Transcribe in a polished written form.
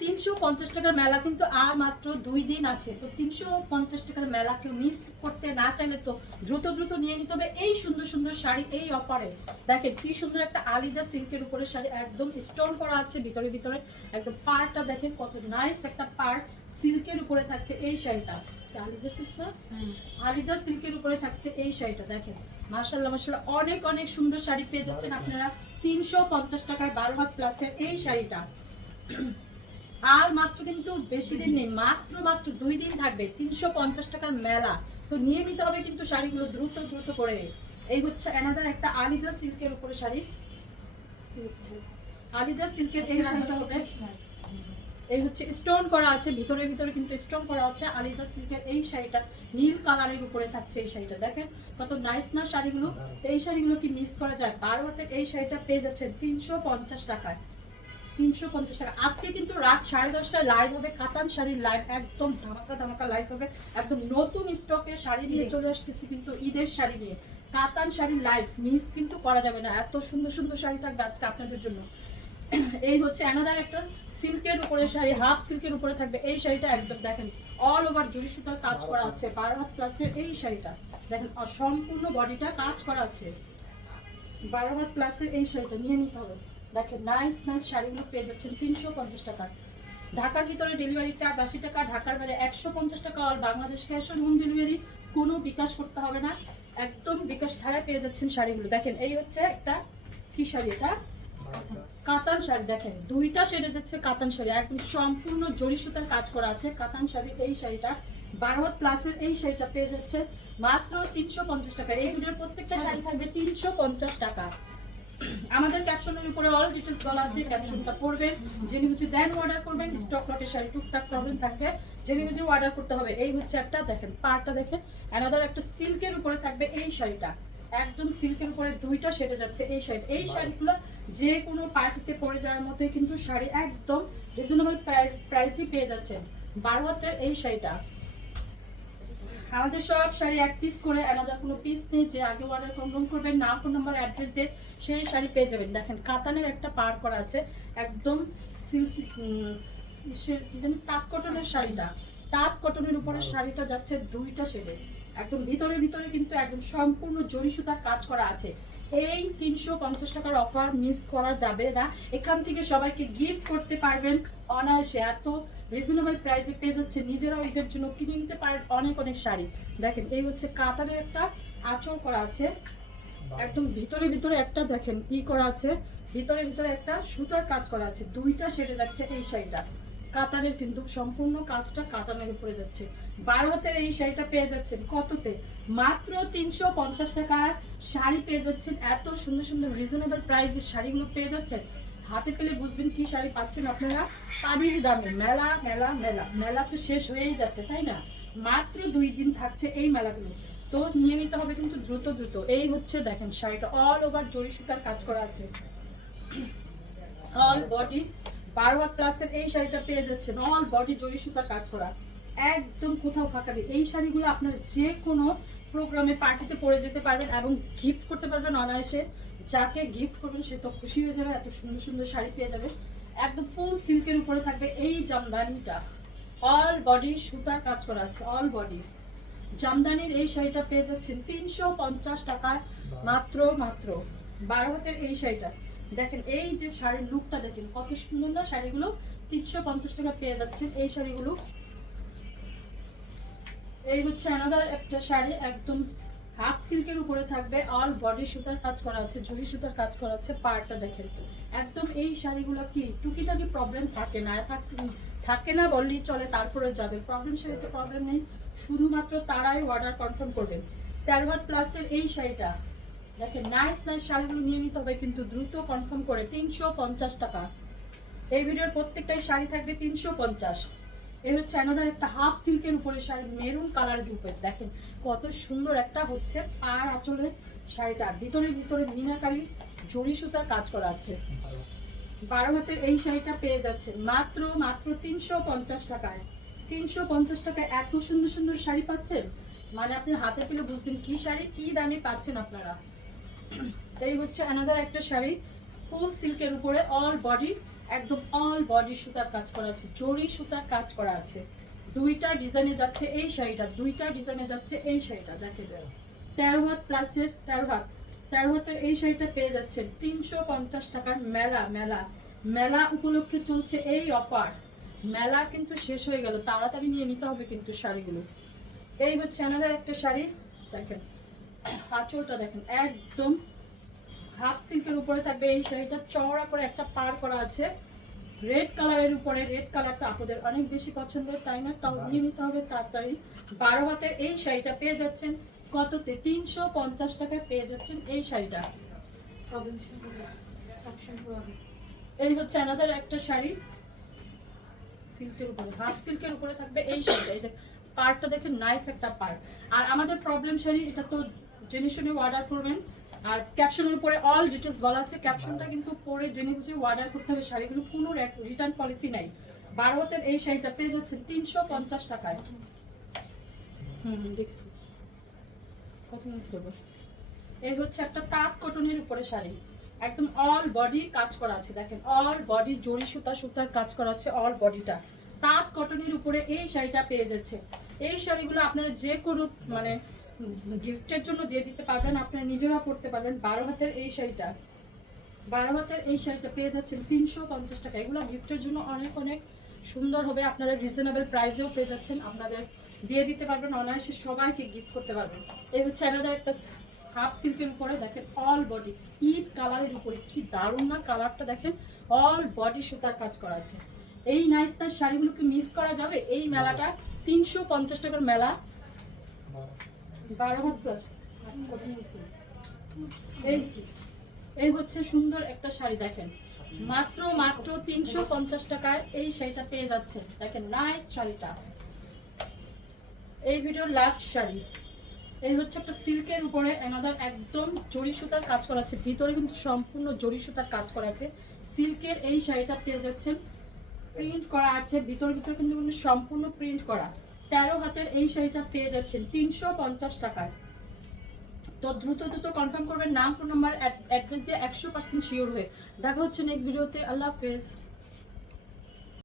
350 টাকার মেলা কিন্তু আর মাত্র 2 দিন আছে। তো 350 টাকার মেলা কেউ মিস করতে না চাইলে তো দ্রুত দ্রুত নিয়ে নিতে হবে এই সুন্দর সুন্দর শাড়ি এই অফারে। দেখেন কি সুন্দর একটা আলিজা সিল্কের উপরে শাড়ি, একদম স্টোন করা আছে ভিতরে ভিতরে, একদম পাড়টা দেখেন কত নাইস একটা পাড় সিল্কের উপরে থাকছে এই শাড়িটা। আলিজা সিল্ক না, আলিজা সিল্কের উপরে থাকছে এই শাড়িটা। দেখেন মাশাআল্লাহ মাশাআল্লাহ অনেক অনেক সুন্দর শাড়ি পেয়ে যাচ্ছেন আপনারা 350 টাকায় 12 হাত প্লাসের এই শাড়িটা। আর মাত্র কিন্তু বেশি দিন নেই, মাত্র মাত্র 2 দিন থাকবে 350 টাকার মেলা। তো নিয়ে নিতে হবে কিন্তু শাড়িগুলো দ্রুত দ্রুত করে। এই হচ্ছে অ্যানাদার একটা আলিজা সিল্কের উপরে শাড়ি, কি হচ্ছে আলিজা সিল্কের এই শাড়িটা হবে, এই হচ্ছে স্টোন করা আছে ভিতরে ভিতরে কিন্তু স্টোন করা আছে আলিজা সিল্কের এই শাড়িটা নীল কালারের উপরে থাকছে এই শাড়িটা। দেখেন কত নাইস না শাড়িগুলো। এই শাড়িগুলো কি মিস করা যায়? 12 হাতের এই শাড়িটা পেয়ে যাচ্ছে 350 টাকায়, 350 টাকা। আজকে কিন্তু রাত 10:30টায় লাইভ হবে কাতান শাড়ির লাইভ, একদম ধামাকা ধামাকা লাইভ হবে। একদম নতুন স্টকে শাড়ি নিয়ে চলে আসতেছি কিন্তু ঈদের শাড়ি নিয়ে, কাতান শাড়ির লাইভ মিস কিন্তু করা যাবে না। এত সুন্দর সুন্দর শাড়ি থাকবে আজকে আপনাদের জন্য। এই হচ্ছে অ্যানাদার একটা সিল্কের উপরে শাড়ি, হাফ সিল্কের উপরে থাকবে এই শাড়িটা। একদম দেখেন অল ওভার জরি সুতার কাজ করা আছে 12 হাত প্লাসের এই শাড়িটা। দেখেন সম্পূর্ণ বডিটা কাজ করা আছে 12 হাত প্লাসের এই শাড়িটা নিয়ে নিতে হবে। দেখেন নাইস নাইস শাড়িগুলো পেয়ে যাচ্ছেন 350 টাকা। ঢাকার ভিতরে ডেলিভারি চার্জ 80 টাকা, ঢাকার বাইরে 150 টাকা। All Bangladesh cash on home delivery, কোনো বিকাশ করতে হবে না, একদম বিকাশ ছাড়াই পেয়ে যাচ্ছেন শাড়িগুলো। দেখেন এই হচ্ছে একটা কি শাড়ি, এটা কাতান শাড়ি। দেখেন দুইটা সেরে যাচ্ছে কাতান শাড়ি, একদম সম্পূর্ণ জরি সুতার কাজ করা আছে কাতান শাড়ি এই শাড়িটা। 12 হাত প্লাসের এই শাড়িটা পেয়ে যাচ্ছে মাত্র 350 টাকা। এই ভিডিওর প্রত্যেকটা শাড়ি থাকবে 350 টাকা। আমাদের ক্যাপশনের উপরে অল ডিটেইলস বলা আছে, ক্যাপশনটা পড়বেন, জেনে বুঝে দেন অর্ডার করবেন। স্টক লটের শাড়ি টুকটাক প্রবলেম থাকবে, জেনে বুঝে অর্ডার করতে হবে। এই হচ্ছে একটা দেখেন পাড়টা দেখেন, অ্যানাদার একটা সিল্কের উপরে থাকবে এই শাড়িটা, একদম সিল্কের উপরে দুইটা সেরে যাচ্ছে এই শাড়ি। এই শাড়িগুলো যে কোনো পার্টিতে পরে যাওয়ার মতোই কিন্তু শাড়ি, একদম রিজনেবল প্রাইসে পেয়ে যাচ্ছেন 12 হাতের এই শাড়িটা। আমাদের সব শাড়ি এক পিস করে, আলাদা কোনো পিস নেই। যে আগে অর্ডার কনফার্ম করবেন, নাম ফোন নাম্বার অ্যাড্রেস দিয়ে সেই শাড়ি পেয়ে যাবেন। দেখেন কাতানের একটা পার করা আছে, একদম সিল্কি কি জানি তাঁত কটনের শাড়িটা, তাঁত কটনের উপরে শাড়িটা যাচ্ছে দুইটা শেডে, একদম ভিতরে ভিতরে কিন্তু একদম সম্পূর্ণ জরি সুতার কাজ করা আছে। এই 350 টাকার অফার মিস করা যাবে না। এখান থেকে সবাইকে গিফট করতে পারবেন অনায়াসে, এত রিজনেবল প্রাইসে পেয়ে যাচ্ছে। নিজেরাও ঈদের জন্য কিনে নিতে পারেন অনেক অনেক শাড়ি। দেখেন এই হচ্ছে কাতারের একটা আঁচল করা আছে, একদম ভিতরে ভিতরে একটা দেখেন ই করা আছে, ভিতরে ভিতরে একটা সুতার কাজ করা আছে, দুইটা সেরে যাচ্ছে এই শাড়িটা। কাতানের কিন্তু সম্পূর্ণ কাজটা কাতানের উপরে যাচ্ছে। 12 হাতের এই শাড়িটা পেয়ে যাচ্ছেন কততে? মাত্র 350 টাকার শাড়ি পেয়ে যাচ্ছেন। এত সুন্দর সুন্দর রিজনেবল প্রাইসের শাড়িগুলো পেয়ে যাচ্ছেন, হাতে পেলে বুঝবেন কি শাড়ি পাচ্ছেন আপনারা পানির দামে। মেলা মেলা মেলা মেলা তো শেষ হয়েই যাচ্ছে তাই না, মাত্র 2 দিন থাকছে এই মেলাগুলো, তো নিয়ে নিতে হবে কিন্তু দ্রুত দ্রুত। এই হচ্ছে দেখেন শাড়িটা অল ওভার জরি সুতার কাজ করা আছে, অল বডি 12 হাত প্লাসের এই শাড়িটা পেয়ে যাচ্ছেন, অল বডি জরি সুতার কাজ করা, একদম কোথাও ফাঁকা নেই। এই শাড়িগুলো আপনার যে কোনো প্রোগ্রামে পার্টিতে পরে যেতে পারবেন এবং গিফট করতে পারবেন অনায়াসে। যাকে গিফট করবেন সে তো খুশি হয়ে যাবে, এত সুন্দর সুন্দর শাড়ি পেয়ে যাবে। একদম ফুল সিল্কের উপরে থাকবে এই জামদানিটা, অল বডি সুতার কাজ করা আছে, অল বডি জামদানির এই শাড়িটা পেয়ে যাচ্ছেন 350 টাকায় মাত্র মাত্র। 12 হাতের এই শাড়িটা দেখেন, এই যে শাড়ির লুকটা দেখেন কত সুন্দর না, শাড়িগুলো 350 টাকা পেয়ে যাচ্ছেন এই শাড়িগুলো। এই হচ্ছে আলাদা একটা শাড়ি, একদম হাফ সিল্কের উপরে থাকবে, অল বডি সুতার কাজ করা আছে, জরি সুতার কাজ করা আছে, পাড়টা দেখেন একদম। এই শাড়িগুলো কি টুকিটাকি প্রবলেম থাকে না, থাকে না বললেই চলে, তারপরে যাবে প্রবলেম, শাড়িতে প্রবলেম নেই, শুধুমাত্র তারাই অর্ডার কনফার্ম করবেন। 13 হাত প্লাসের এই শাড়িটা দেখেন, নাইস নাইস শাড়িগুলো নিয়ে নিতে হবে কিন্তু দ্রুত কনফার্ম করে। 350 টাকা এই ভিডিওর প্রত্যেকটাই শাড়ি থাকবে 350। এই হচ্ছে অ্যানাদার একটা হাফ সিল্কের উপরে শাড়ি, মেরুন কালারের উপরে দেখেন কত সুন্দর একটা হচ্ছে আর আঁচলের শাড়িটা, ভিতরে ভিতরে মিনাকারি জরি সুতার কাজ করা আছে। 12 হাতের এই শাড়িটা পেয়ে যাচ্ছে মাত্র মাত্র 350 টাকায়। 350 টাকায় এত সুন্দর সুন্দর শাড়ি পাচ্ছেন, মানে আপনি হাতে পেলে বুঝবেন কি শাড়ি কি দামে পাচ্ছেন আপনারা। এই হচ্ছে অ্যানাদার একটা শাড়ি ফুল সিল্কের উপরে, অল বডি একদম অল বডি সুতার কাজ করা আছে, জরি সুতার কাজ করা আছে। দুইটা ডিজাইনে যাচ্ছে এই শাড়িটা, দুইটা ডিজাইনে যাচ্ছে এই শাড়িটা। দেখেন 13 হাত প্লাসের 13 হাতের এই শাড়িটা পেয়ে যাচ্ছেন 350 টাকার। মেলা মেলা মেলা উপলক্ষে চলছে এই অফার। মেলা কিন্তু শেষ হয়ে গেল, তাড়াতাড়ি নিয়ে নিতে হবে কিন্তু শাড়িগুলো। এই হচ্ছে আমাদের একটা শাড়ি, দেখেন আঁচলটা দেখেন একদম হাফ সিল্কের উপরে থাকবে এই শাড়িটা, চওড়া করে একটা পার করা আছে রেড কালারের উপরে। রেড কালারটা আপনাদের অনেক বেশি পছন্দ, তাই না? তাও নিয়ে নিতে হবে তাড়াতাড়ি। 12 হাতের এই শাড়িটা পেয়ে যাচ্ছেন কততে? 350 টাকায় পেয়ে যাচ্ছেন এই শাড়িটা। এই হচ্ছে আমাদের একটা শাড়ি সিল্কের উপরে, হাফ সিল্কের উপরে থাকবে এই শাড়িটা। এই পার্টটা দেখেন নাইস একটা পার্ট। আর আমাদের প্রবলেম শাড়ি, এটা তো জেনে শুনে অর্ডার করবেন। আর ক্যাপশনের উপরে অল ডিটেলস বলা আছে, ক্যাপশনটা কিন্তু পরে জেনে বুঝে অর্ডার করতে হবে। শাড়িগুলো কোনো রিটার্ন পলিসি নাই। 12 হাতের এই শাড়িটা পেয়ে যাচ্ছেন 350 টাকায়। দেখছি কত মিনিট দেবো। এই হচ্ছে একটা তাঁত কটনের উপরে শাড়ি, একদম অল বডি কাজ করা আছে। দেখেন অল বডি জরি সুতার কাজ করা আছে অল বডিটা। তাঁত কটনের উপরে এই শাড়িটা পেয়ে যাচ্ছে। এই শাড়িগুলো আপনারা যে কোনো মানে গিফটের জন্য দিয়ে দিতে পারবেন, আপনারা নিজেরা পরতে পারবেন। 12 হাতের এই শাড়িটা, 12 হাতের এই শাড়িটা পেয়ে যাচ্ছেন 350 টাকা। এগুলো গিফটের জন্য অনেক অনেক সুন্দর হবে। আপনারা রিজনেবল প্রাইসেও পেয়ে যাচ্ছেন, আপনাদের দিয়ে দিতে পারবেন, অনায়াসে সবাইকে গিফট করতে পারবেন। এই হচ্ছে আমাদের একটা হাফ সিল্কের উপরে, দেখেন অল বডি ইট কালারের উপরে, কি দারুণ না কালারটা! দেখেন অল বডি সুতার কাজ করা আছে। এই নাইস নাইস শাড়িগুলোকে মিস করা যাবে? এই মেলাটা 350 টাকার মেলা। 12 হাত প্লাস। এই হচ্ছে সুন্দর একটা শাড়ি, দেখেন মাত্র 350 টাকার এই শাড়িটা পেয়ে যাচ্ছে। দেখেন নাইস শাড়িটা, এই ভিডিওর লাস্ট শাড়ি। এই হচ্ছে একটা সিল্কের উপরে এনাদার একদম জরি সুতার কাজ করা আছে, ভিতরে কিন্তু সম্পূর্ণ জরি সুতার কাজ করা আছে। সিল্কের এই শাড়িটা পেয়ে যাচ্ছেন, প্রিন্ট করা আছে ভিতরে কিন্তু সম্পূর্ণ প্রিন্ট করা। 13 হাতের এই শাড়িটা পেয়ে যাচ্ছেন 350 টাকায়। তো দ্রুত কনফার্ম করবেন নাম, ফোন নাম্বার, অ্যাড্রেস দিয়ে 100% শিওর হয়ে। দেখা হচ্ছে নেক্সট ভিডিওতে। আল্লাহ হাফেজ।